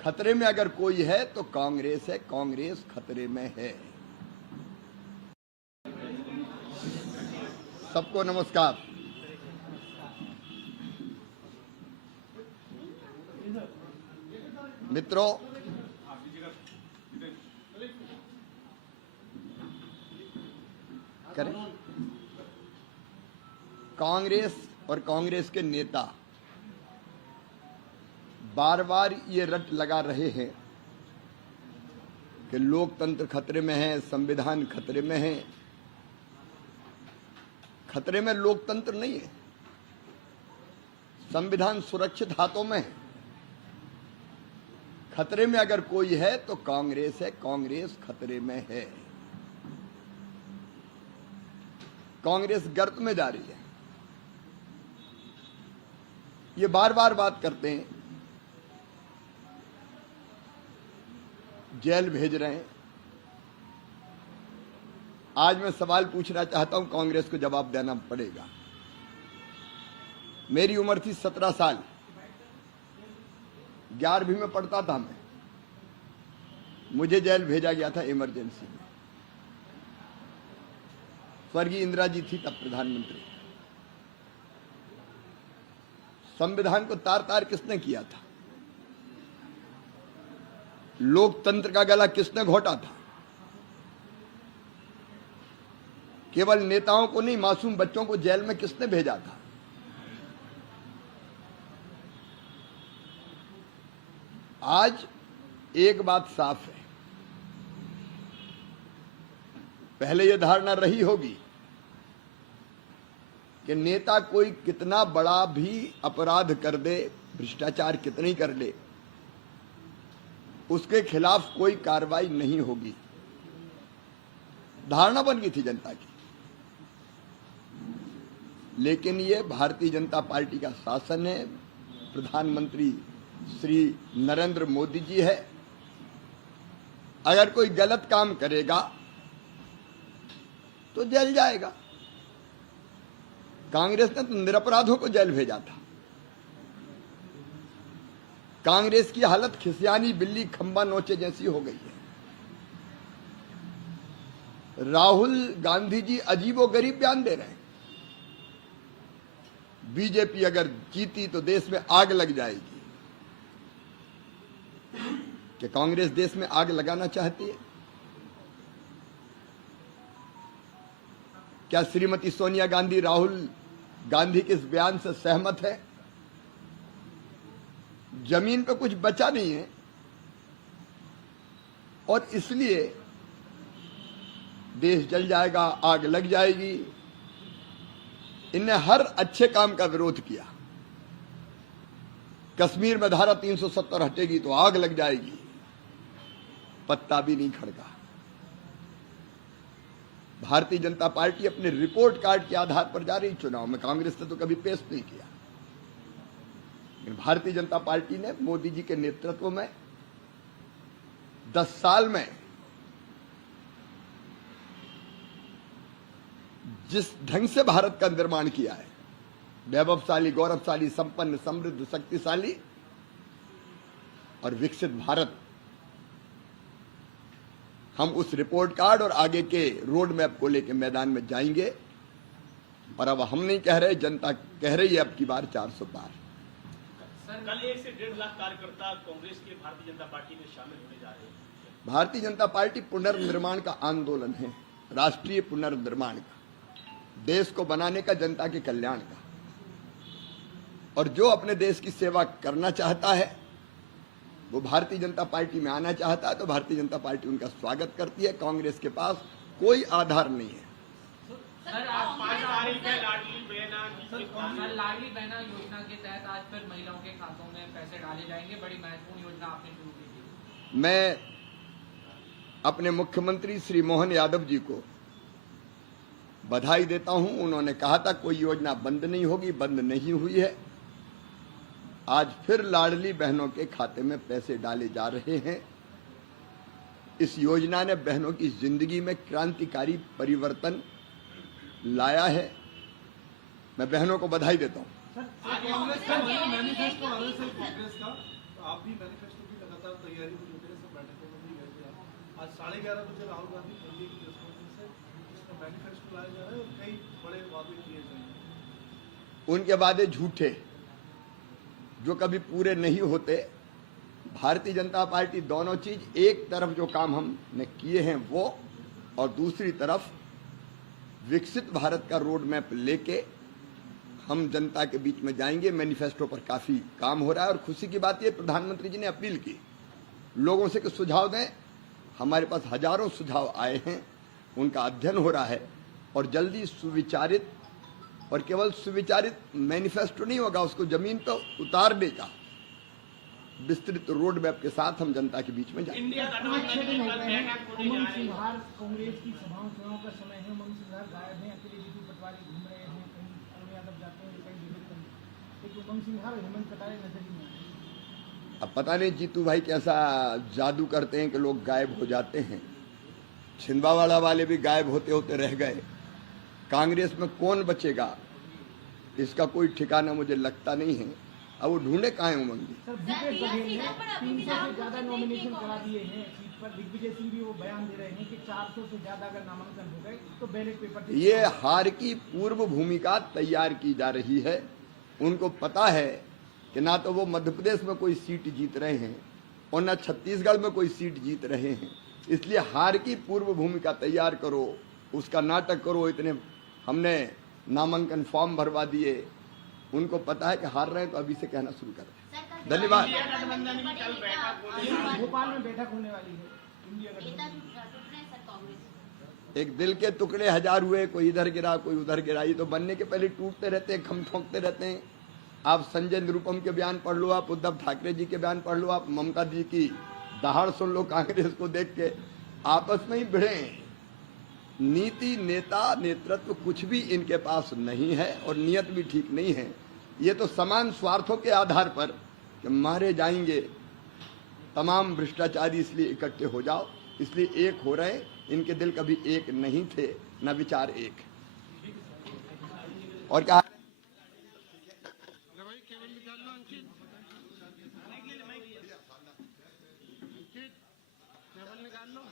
खतरे में अगर कोई है तो कांग्रेस है। कांग्रेस खतरे में है। सबको नमस्कार। मित्रों, करें कांग्रेस और कांग्रेस के नेता बार बार ये रट लगा रहे हैं कि लोकतंत्र खतरे में है, संविधान खतरे में है। खतरे में लोकतंत्र नहीं है, संविधान सुरक्षित हाथों में है। खतरे में अगर कोई है तो कांग्रेस है। कांग्रेस खतरे में है। कांग्रेस गर्त में जा रही है। ये बार बार बात करते हैं, जेल भेज रहे हैं। आज मैं सवाल पूछना चाहता हूं, कांग्रेस को जवाब देना पड़ेगा। मेरी उम्र थी 17 साल, 11वीं में पढ़ता था मैं। मुझे जेल भेजा गया था इमरजेंसी में। स्वर्गीय इंदिरा जी थी तब प्रधानमंत्री। संविधान को तार तार किसने किया था? लोकतंत्र का गला किसने घोटा था? केवल नेताओं को नहीं, मासूम बच्चों को जेल में किसने भेजा था? आज एक बात साफ है। पहले यह धारणा रही होगी कि नेता कोई कितना बड़ा भी अपराध कर दे, भ्रष्टाचार कितनी कर ले, उसके खिलाफ कोई कार्रवाई नहीं होगी। धारणा बन गई थी जनता की। लेकिन ये भारतीय जनता पार्टी का शासन है, प्रधानमंत्री श्री नरेंद्र मोदी जी है। अगर कोई गलत काम करेगा तो जेल जाएगा। कांग्रेस ने तो निरपराधों को जेल भेजा था। कांग्रेस की हालत खिसियानी बिल्ली खंबा नोचे जैसी हो गई है। राहुल गांधी जी अजीबोगरीब बयान दे रहे हैं। बीजेपी अगर जीती तो देश में आग लग जाएगी। क्या कांग्रेस देश में आग लगाना चाहती है? क्या श्रीमती सोनिया गांधी राहुल गांधी के इस बयान से सहमत है? जमीन पे कुछ बचा नहीं है और इसलिए देश जल जाएगा, आग लग जाएगी। इनने हर अच्छे काम का विरोध किया। कश्मीर में धारा 370 हटेगी तो आग लग जाएगी, पत्ता भी नहीं खड़का। भारतीय जनता पार्टी अपने रिपोर्ट कार्ड के आधार पर जा रही चुनाव में। कांग्रेस ने तो कभी पेश नहीं किया। लेकिन भारतीय जनता पार्टी ने मोदी जी के नेतृत्व में 10 साल में जिस ढंग से भारत का निर्माण किया है, वैभवशाली, गौरवशाली, संपन्न, समृद्ध, शक्तिशाली और विकसित भारत, हम उस रिपोर्ट कार्ड और आगे के रोड मैप को लेकर मैदान में जाएंगे। और अब हम नहीं कह रहे, जनता कह रही है अब की बार 400 पार। कल 1 से 1.5 लाख कार्यकर्ता कांग्रेस के भारतीय जनता पार्टी में शामिल होने जा रहे हैं। भारतीय जनता पार्टी पुनर्निर्माण का आंदोलन है, राष्ट्रीय पुनर्निर्माण का, देश को बनाने का, जनता के कल्याण का। और जो अपने देश की सेवा करना चाहता है, वो भारतीय जनता पार्टी में आना चाहता है तो भारतीय जनता पार्टी उनका स्वागत करती है। कांग्रेस के पास कोई आधार नहीं है। सर, आज 5 तारीख है लाडली बहना योजना के तहत आज फिर महिलाओं के खातों में पैसे डाले जाएंगे। बड़ी महत्वपूर्ण योजना आपने शुरू की थी। मैं अपने मुख्यमंत्री श्री मोहन यादव जी को बधाई देता हूं। उन्होंने कहा था कोई योजना बंद नहीं होगी, बंद नहीं हुई है। आज फिर लाडली बहनों के खाते में पैसे डाले जा रहे हैं। इस योजना ने बहनों की जिंदगी में क्रांतिकारी परिवर्तन लाया है। मैं बहनों को बधाई देता हूं। कांग्रेस का मैनिफेस्टो आ रहा है सर, कांग्रेस का, तो आप भी मैनिफेस्टो की लगातार तैयारी में जुटे हैं, सब बैठकों में भी गए थे आप। आज 11:30 बजे राहुल गांधी दिल्ली की प्रेस कॉन्फ्रेंस है, इसमें मैनिफेस्टो लाया जा रहा है और कई बड़े वादे किए जाएंगे। उनके वादे झूठे जो कभी पूरे नहीं होते। भारतीय जनता पार्टी दोनों चीज, एक तरफ जो काम हमने किए हैं वो, और दूसरी तरफ विकसित भारत का रोड मैप लेके हम जनता के बीच में जाएंगे। मैनिफेस्टो पर काफी काम हो रहा है और खुशी की बात यह, प्रधानमंत्री जी ने अपील की लोगों से कि सुझाव दें। हमारे पास हजारों सुझाव आए हैं, उनका अध्ययन हो रहा है और जल्दी सुविचारित, और केवल सुविचारित मैनिफेस्टो नहीं होगा, उसको जमीन तो उतारने का विस्तृत रोड मैप के साथ हम जनता के बीच में जाएंगे। इंडिया गठबंधन की कल बैठक होने जा रही है। कांग्रेस की सभाओं सेवाओं का समय है, उमंग सिंघार गायब हैं, अखिलेश जीतू पटवारी घूम रहे हैं, कहीं अरुण यादव जाते हैं, कहीं विजिट करने, लेकिन उमंग सिंघार और हेमंत कटारे नजर ही नहीं आए। अब पता नहीं जीतू भाई कैसा जादू करते हैं कि लोग गायब हो जाते हैं। छिंदवाड़ा वाले भी गायब होते होते रह गए। कांग्रेस में कौन बचेगा इसका कोई ठिकाना मुझे लगता नहीं है। अब वो ढूंढे कहाँ हैं उमंग जी। सर भूपेश बघेल ने 300 से ज्यादा नॉमिनेशन करा दिए हैं सीट पर। दिग्विजय सिंह भी वो बयान दे रहे हैं कि 400 से ज्यादा अगर नामांकन हो गए तो बैलेट पेपर से ये हार की पूर्व भूमिका तैयार की जा रही है। उनको पता है कि ना तो वो मध्य प्रदेश में कोई सीट जीत रहे हैं और ना छत्तीसगढ़ में कोई सीट जीत रहे हैं, इसलिए हार की पूर्व भूमिका तैयार करो, उसका नाटक करो। इतने हमने नामांकन फॉर्म भरवा दिए, उनको पता है कि हार रहे हैं तो अभी से कहना शुरू करें। धन्यवाद। इंडिया गठबंधन की कल बैठक होने जा रही है। भोपाल में बैठक होने वाली है इंडिया गठबंधन। एक दिल के टुकड़े हजार हुए, कोई इधर गिरा कोई उधर गिरा, ये तो बनने के पहले टूटते रहते हैं, खम ठोंकते रहते हैं। आप संजय निरुपम के बयान पढ़ लो, आप उद्धव ठाकरे जी के बयान पढ़ लो, आप ममता जी की दहाड़ सुन लो कांग्रेस को देख के, आपस में ही भिड़े हैं। नीति, नेता, नेतृत्व कुछ भी इनके पास नहीं है और नियत भी ठीक नहीं है। ये तो समान स्वार्थों के आधार पर कि मारे जाएंगे तमाम भ्रष्टाचारी, इसलिए इकट्ठे हो जाओ, इसलिए एक हो रहे। इनके दिल कभी एक नहीं थे, न विचार एक। और क्या केवल निकाल लो।